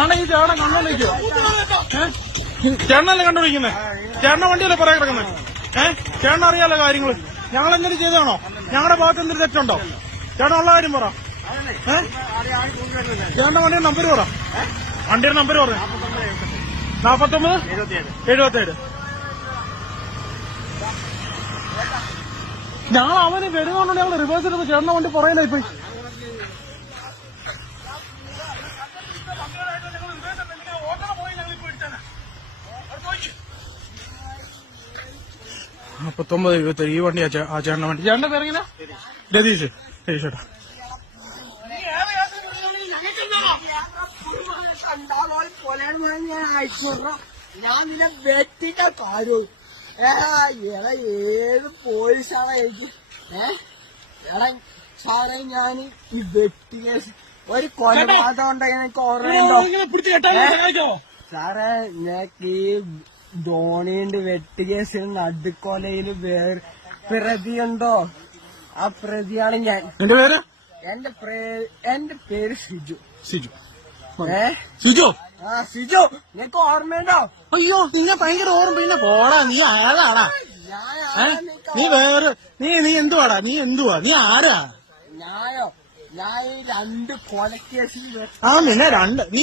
ആണോ ഈ കണ്ടോണ്ടിരിക്കോ. ചേട്ടനല്ലേ കണ്ടോണ്ടിരിക്കുന്നത് ചേട്ടനെ വണ്ടിയല്ലേ പറയാ കിടക്കുന്നത് ഏഹ് ചേട്ടൻ അറിയാലോ കാര്യങ്ങൾ. ഞങ്ങൾ എന്തെങ്കിലും ചെയ്തതാണോ? ഞങ്ങളുടെ ഭാഗത്ത് എന്തെങ്കിലും തെറ്റുണ്ടോ? ചേട്ടൻ ഉള്ള കാര്യം പറ. ചേട്ടന്റെ വണ്ടിയുടെ നമ്പർ പറ. വണ്ടിയുടെ നമ്പർ പറ നാപ്പത്തൊമ്പത്? എഴുപത്തേഴ് ഞങ്ങൾ അവന് വരുന്നതുകൊണ്ട് ഞങ്ങൾ റിവേഴ്സ് എടുത്ത് ചേട്ടന്റെ വണ്ടി പുറയിലായി പോയി. മുപ്പത്തൊമ്പത് എഴുപത്തേഴ് ഈ വണ്ടി ആ ചേട്ടന്റെ വണ്ടി. ചേട്ടന്റെ പേരെങ്ങനെ രതീഷ്. രതീഷ് ചേട്ടാ. കണ്ടാലോയി കൊലയാണ് ഞാൻ നിന്നെ വെട്ടിട്ട കാര്യം എടാ ഏത് പോലീസാണ് എനിക്ക് എടാ സാറേ ഞാൻ ഈ വെട്ടി കേസ് ഒരു കൊലപാതകം ഉണ്ടെങ്കിൽ എനിക്ക് ഓർമ്മയുണ്ടോ സാറേ ഞാൻ ഈ ധോണിന്റെ വെട്ട് കേസിൽ നടുക്കൊലയിൽ വേറെ പ്രതിയുണ്ടോ? ആ പ്രതിയാണ് ഞാൻ. എന്റെ പേര്? എന്റെ എന്റെ പേര് സിജു സിജു ഏ? ഷിജു? ആ ഷിജു നിനക്ക് ഓർമ്മയുണ്ടോ? അയ്യോ നിന്നെ ഭയങ്കര ഓർമ്മ. പിന്നെ പോടാ നീ ആരാടാ? ഏ? നീ വേറെ നീ നീ എന്തുവാടാ? നീ എന്തുവാ? നീ ആരാ? ഞാനോ? ഞാൻ രണ്ട് കൊലക്കേസിൽ ആ നിന്നെ രണ്ട് നീ